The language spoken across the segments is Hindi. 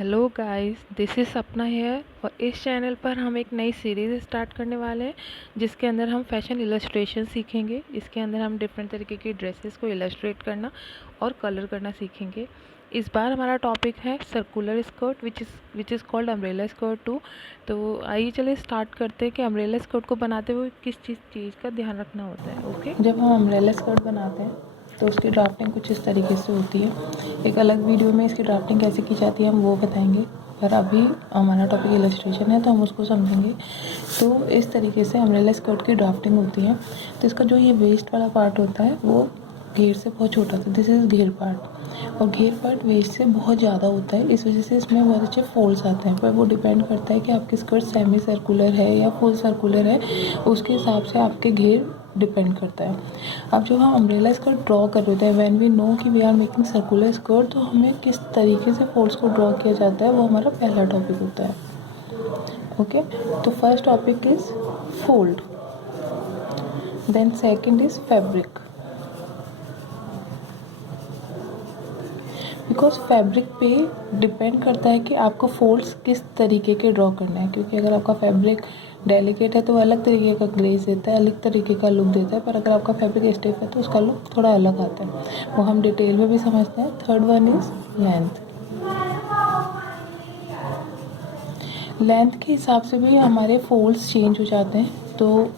हेलो गाइस, दिस इज़ सपना हेयर और इस चैनल पर हम एक नई सीरीज़ स्टार्ट करने वाले हैं जिसके अंदर हम फैशन इलस्ट्रेशन सीखेंगे। इसके अंदर हम डिफरेंट तरीके की ड्रेसेस को इलस्ट्रेट करना और कलर करना सीखेंगे। इस बार हमारा टॉपिक है circular skirt which is called umbrella skirt too. तो आइए चलिए स्टार्ट करते हैं कि अम्ब्रेला स्कर्ट को बनाते हुए किस चीज़ का ध्यान रखना होता है। ओके, जब हम अम्ब्रेला स्कर्ट बनाते हैं तो उसकी ड्राफ्टिंग कुछ इस तरीके से होती है। एक अलग वीडियो में इसकी ड्राफ्टिंग कैसे की जाती है हम वो बताएंगे, पर अभी हमारा टॉपिक इलस्ट्रेशन है तो हम उसको समझेंगे। तो इस तरीके से अम्ब्रेला स्कर्ट की ड्राफ्टिंग होती है। तो इसका जो ये वेस्ट वाला पार्ट होता है वो घेर से बहुत छोटा था, दिस इज़ घेर पार्ट, और घेर पार्ट वेस्ट से बहुत ज़्यादा होता है। इस वजह से इसमें बहुत अच्छे फोल्ड्स आते हैं, पर वो डिपेंड करता है कि आपकी स्कर्ट सेमी सर्कुलर है या फुल सर्कुलर है, उसके हिसाब से आपके घेर डिपेंड करता है। अब जो हम अम्ब्रेला स्कर्ट ड्रॉ कर रहे होते हैं, व्हेन वी नो कि we are making circular skirt, तो हमें किस तरीके से फोल्ड्स को ड्रॉ किया जाता है वो हमारा पहला टॉपिक होता है। ओके, तो first topic is fold, then second is fabric. Because fabric पे डिपेंड करता है कि आपको फोल्ड्स किस तरीके के ड्रॉ करना है, क्योंकि अगर आपका फैब्रिक डेलिकेट है तो वो अलग तरीके का ग्लेज देता है, अलग तरीके का लुक देता है, पर अगर आपका फैब्रिक स्टिफ है तो उसका लुक थोड़ा अलग आता है। वो हम डिटेल में भी समझते हैं। Third one is length. Length के हिसाब से भी हमारे फोल्ड्स चेंज हो जाते हैं। तो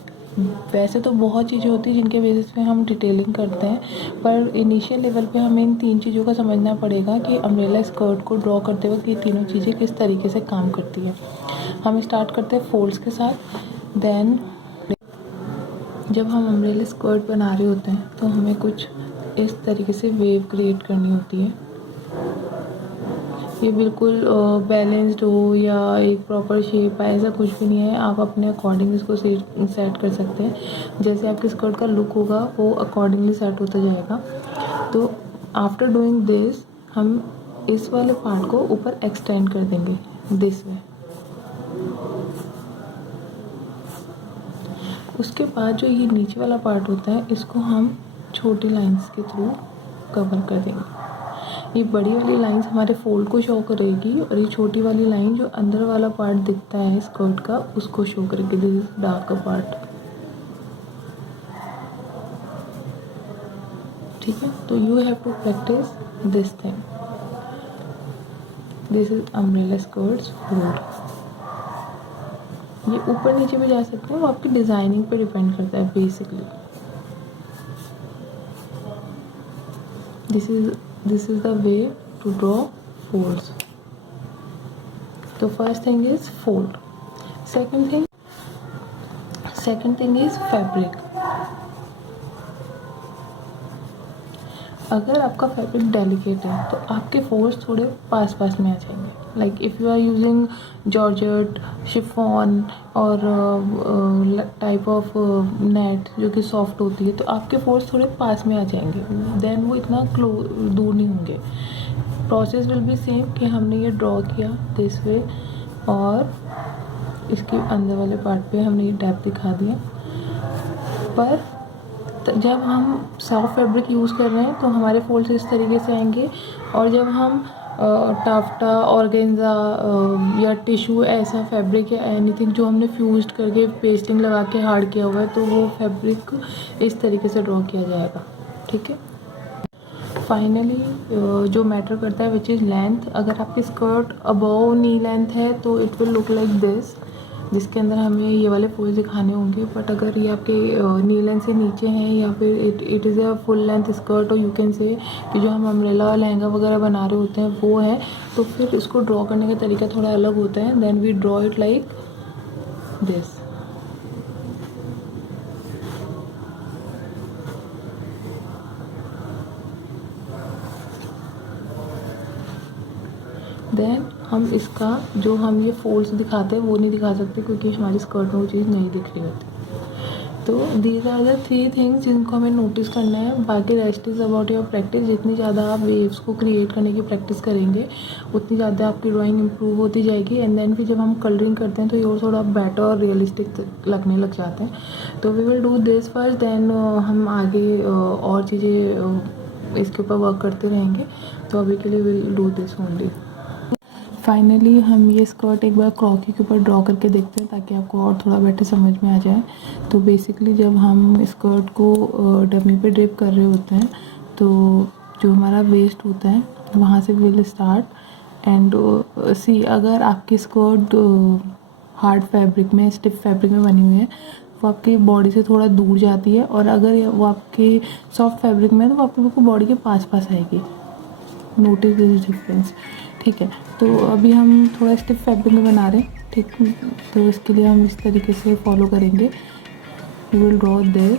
वैसे तो बहुत चीज़ें होती हैं जिनके बेसिस पे हम डिटेलिंग करते हैं, पर इनिशियल लेवल पे हमें इन तीन चीज़ों का समझना पड़ेगा कि अम्ब्रेला स्कर्ट को ड्रॉ करते वक्त ये तीनों चीज़ें किस तरीके से काम करती है। हम स्टार्ट करते हैं फोल्ड्स के साथ। देन जब हम अम्ब्रेला स्कर्ट बना रहे होते हैं तो हमें कुछ इस तरीके से वेव क्रिएट करनी होती है। ये बिल्कुल बैलेंस्ड हो या एक प्रॉपर शेप है ऐसा कुछ भी नहीं है, आप अपने अकॉर्डिंग इसको सेट कर सकते हैं। जैसे आपके स्कर्ट का लुक होगा वो अकॉर्डिंगली सेट होता जाएगा। तो आफ्टर डूइंग दिस हम इस वाले पार्ट को ऊपर एक्सटेंड कर देंगे दिस वे। उसके बाद जो ये नीचे वाला पार्ट होता है इसको हम छोटी लाइंस के थ्रू कवर कर देंगे। ये बड़ी वाली लाइंस हमारे फोल्ड को शो करेगी और ये छोटी वाली लाइन जो अंदर वाला पार्ट दिखता है स्कर्ट का उसको शो करेगी, दिस इज डार्कर पार्ट। ठीक है, तो you have to practice this thing. This is umbrella skirts fold. ये ऊपर नीचे भी जा सकते हैं, वो आपकी डिजाइनिंग पे डिपेंड करता है basically. This is the way to draw folds. So first thing is fold. Second thing is fabric. अगर आपका फैब्रिक डेलिकेट है तो आपके फोल्ड्स थोड़े पास पास में आ जाएंगे। Like if you are using georgette, chiffon और टाइप ऑफ नेट जो कि सॉफ्ट होती है, तो आपके फोल्ड्स थोड़े पास में आ जाएंगे, देन वो इतना दूर नहीं होंगे। प्रोसेस विल बी सेम कि हमने ये ड्रॉ किया दिस वे और इसके अंदर वाले पार्ट पे हमने ये टैप दिखा दिया। पर जब हम सॉफ्ट फैब्रिक यूज़ कर रहे हैं तो हमारे फोल्ड्स इस तरीके से आएंगे, और जब हम टाफ्टा, ऑर्गेन्जा या टिश्यू ऐसा फैब्रिक या एनीथिंग जो हमने फ्यूज्ड करके पेस्टिंग लगा के हार्ड किया हुआ है तो वो फैब्रिक इस तरीके से ड्रॉ किया जाएगा। ठीक है, फाइनली जो मैटर करता है विच इज़ लेंथ। अगर आपकी स्कर्ट अबव नी लेंथ है तो it will look like this, जिसके अंदर हमें ये वाले फोल्ड दिखाने होंगे। बट अगर ये आपके नी लेंथ से नीचे हैं या फिर it is a full length skirt, और यू कैन से कि जो हम अम्ब्रेला लहंगा वगैरह बना रहे होते हैं वो है, तो फिर इसको ड्रॉ करने का तरीका थोड़ा अलग होता है। Then we draw it like this. Then हम इसका जो हम ये फोल्ड्स दिखाते हैं वो नहीं दिखा सकते क्योंकि हमारी स्कर्ट में वो चीज़ नहीं दिख रही होती। तो दीज आर द 3 थिंग्स जिनको हमें नोटिस करना है। बाकी rest is about your practice. जितनी ज़्यादा आप वेव्स को क्रिएट करने की प्रैक्टिस करेंगे उतनी ज़्यादा आपकी ड्राइंग इंप्रूव होती जाएगी। एंड देन फिर जब हम कलरिंग करते हैं तो ये और थोड़ा बेटर और रियलिस्टिक लगने लग जाते हैं। तो we will do this first, then हम आगे और चीज़ें इसके ऊपर वर्क करते रहेंगे। तो अभी के लिए will do this only. Finally हम ये स्कर्ट एक बार क्रॉकी के ऊपर ड्रॉ करके देखते हैं ताकि आपको और थोड़ा बेटर समझ में आ जाए। तो बेसिकली जब हम स्कर्ट को डमी पे ड्रिप कर रहे होते हैं तो जो हमारा वेस्ट होता है वहाँ से विल स्टार्ट एंड सी, अगर आपकी स्कर्ट हार्ड फैब्रिक में, स्टिफ फैब्रिक में बनी हुई है वो आपकी बॉडी से थोड़ा दूर जाती है, और अगर वो आपके सॉफ्ट फैब्रिक में है तो वो आपको बॉडी के पास पास आएगी। Notice this difference. ठीक है, तो अभी हम थोड़ा स्टिफ फैब्रिक में बना रहे हैं। ठीक, तो इसके लिए हम इस तरीके से फॉलो करेंगे। वी विल ड्रॉ दिस,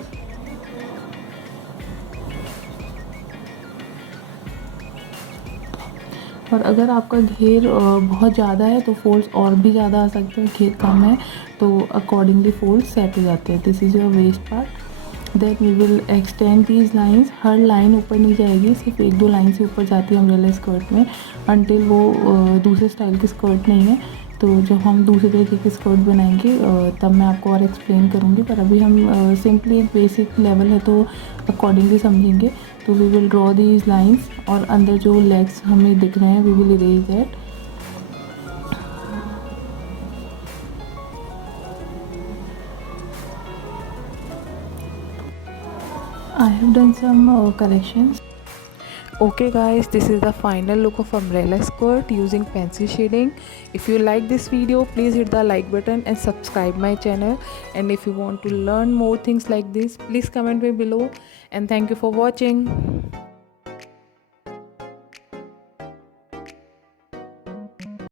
और अगर आपका घेर बहुत ज़्यादा है तो फोल्ड्स और भी ज़्यादा आ सकते हैं, घेर कम है तो अकॉर्डिंगली फोल्ड्स सेट हो जाते हैं। This is your waist part. Then we will extend these lines. हर लाइन ऊपर नहीं जाएगी, सिर्फ 1-2 लाइन से ऊपर जाती है अम्ब्रेला स्कर्ट में, अनटिल वो दूसरे स्टाइल की स्कर्ट नहीं है। तो जब हम दूसरे तरीके की स्कर्ट बनाएंगे तब मैं आपको और एक्सप्लेन करूँगी, पर अभी हम सिंपली एक बेसिक लेवल है तो अकॉर्डिंगली समझेंगे। तो we will draw these lines, और अंदर जो लेग्स हमें दिख रहे हैं we will erase that. I have done some corrections. Okay guys, this is the final look of umbrella skirt using pencil shading. If you like this video, please hit the like button and subscribe my channel. And if you want to learn more things like this, please comment me below, and thank you for watching.